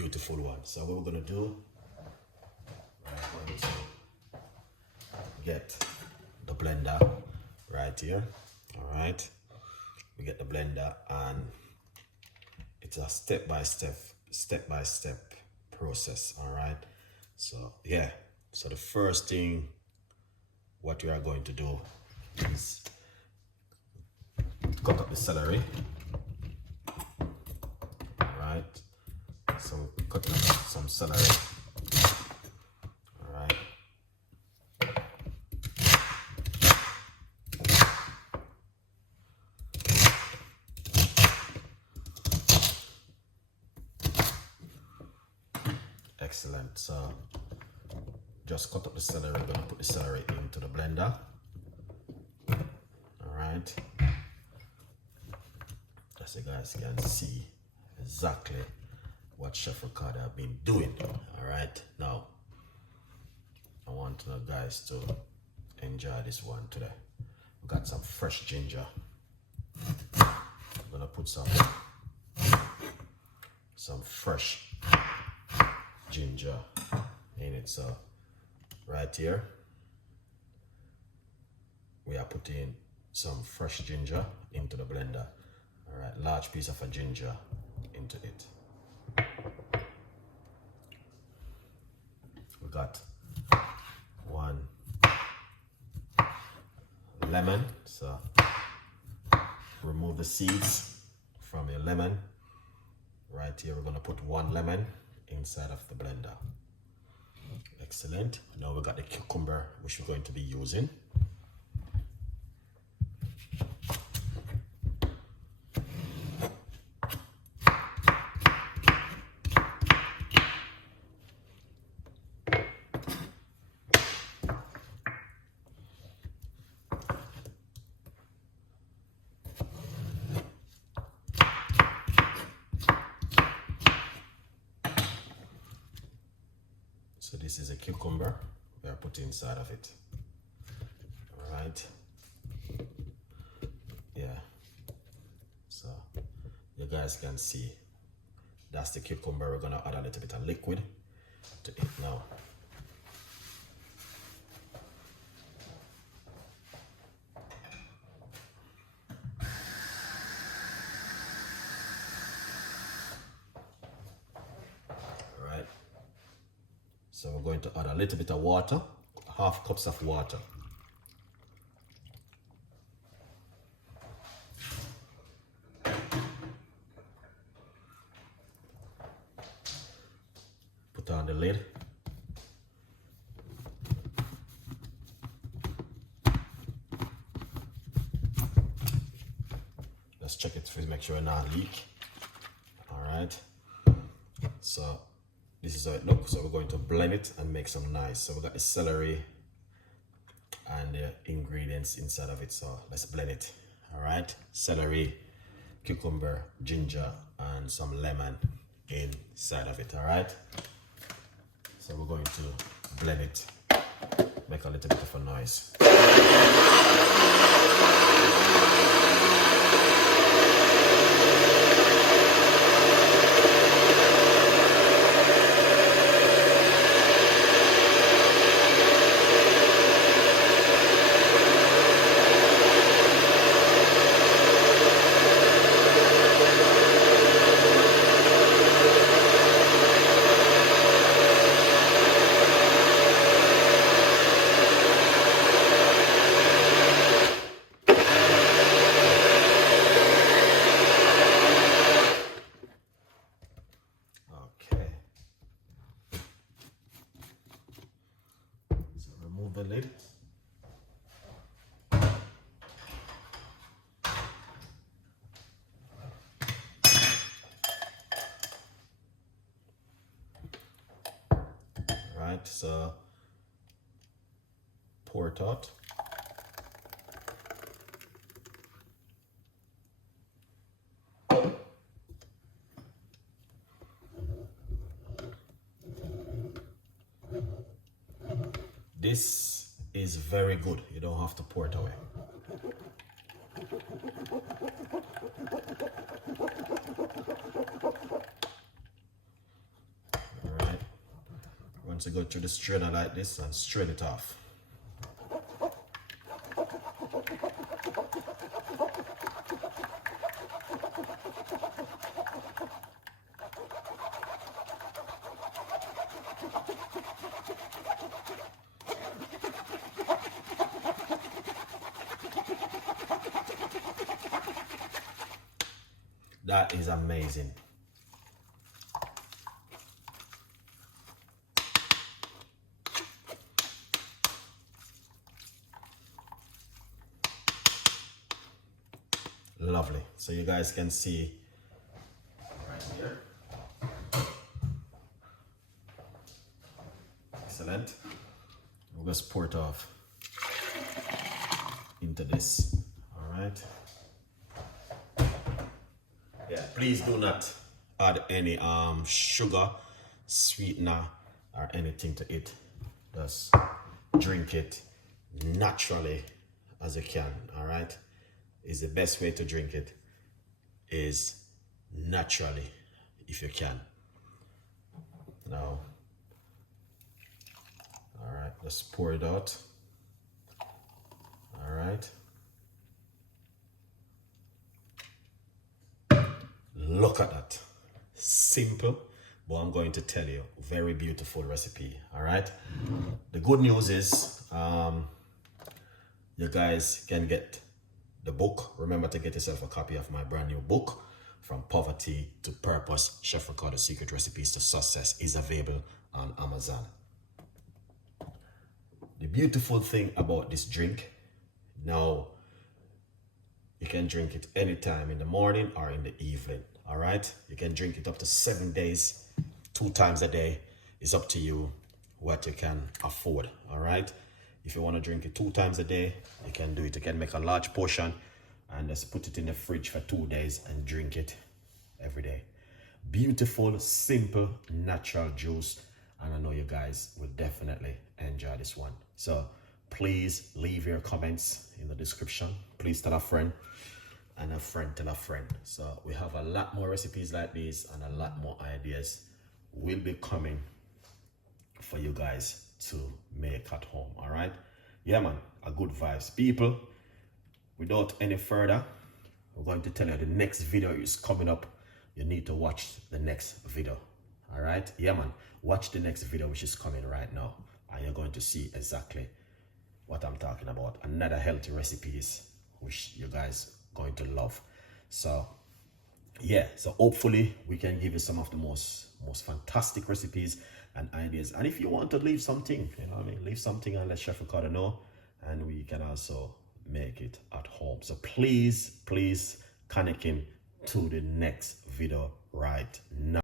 beautiful one. So what we're gonna do, we're going to get the blender right here. All right, we get the blender, and it's a step-by-step process. All right, so yeah, so the first thing what we are going to do is cut up the celery. All right, so we cut up some celery. All right, excellent. So just cut up the celery. We're gonna put the celery into the blender. All right, as you guys can see exactly what Chef Ricardo have been doing. All right, now I want you guys to enjoy this one today. We got some fresh ginger. I'm gonna put some fresh ginger in it. So right here we are putting some fresh ginger into the blender. All right, large piece of a ginger into it. We got 1 lemon, so remove the seeds from your lemon. Right here we're going to put 1 lemon inside of the blender. Excellent. Now we got the cucumber which we're going to be using. So this is a cucumber we are putting inside of it. All right. Yeah. So you guys can see that's the cucumber. We're gonna add a little bit of liquid to it now. So we're going to add a little bit of water, 1/2 cups of water. Put on the lid. Let's check it to make sure it not leak. All right. So this is how it looks. So we're going to blend it and make some nice. So we got the celery and the ingredients inside of it. So let's blend it. All right, celery, cucumber, ginger, and some lemon inside of it. All right. So we're going to blend it, make a little bit of a noise. The lid. Right, so pour it out. This is very good. You don't have to pour it away. Once you go through the strainer like this and strain it off. That is amazing. Lovely. So you guys can see right here. Excellent. We'll just pour it off into this. All right. Yeah, please do not add any sugar, sweetener, or anything to it. Just drink it naturally as you can. All right. Is the best way to drink it is naturally if you can. Now, all right, just pour it out. All right. Look at that. Simple, but I'm going to tell you, very beautiful recipe. All right. The good news is you guys can get the book. Remember to get yourself a copy of my brand new book, From Poverty to Purpose, Chef Ricardo Secret Recipes to Success, is available on Amazon. The beautiful thing about this drink, now you can drink it anytime in the morning or in the evening. All right, you can drink it up to 7 days, 2 times a day. It's up to you what you can afford. All right, if you want to drink it 2 times a day, you can do it. You can make a large portion and just put it in the fridge for 2 days and drink it every day. Beautiful, simple, natural juice, and I know you guys will definitely enjoy this one. So please leave your comments in the description. Please tell a friend, and a friend tell a friend. So we have a lot more recipes like this and a lot more ideas will be coming for you guys to make at home. All right, yeah man, a good vibes. People, without any further, we're going to tell you the next video is coming up. You need to watch the next video. All right, yeah man, watch the next video which is coming right now, and you're going to see exactly what I'm talking about. Another healthy recipes which you guys going to love. So yeah, so hopefully we can give you some of the most fantastic recipes and ideas. And if you want to leave something, you know what I mean, leave something and let Chef Ricardo know, and we can also make it at home. So please connect in to the next video right now.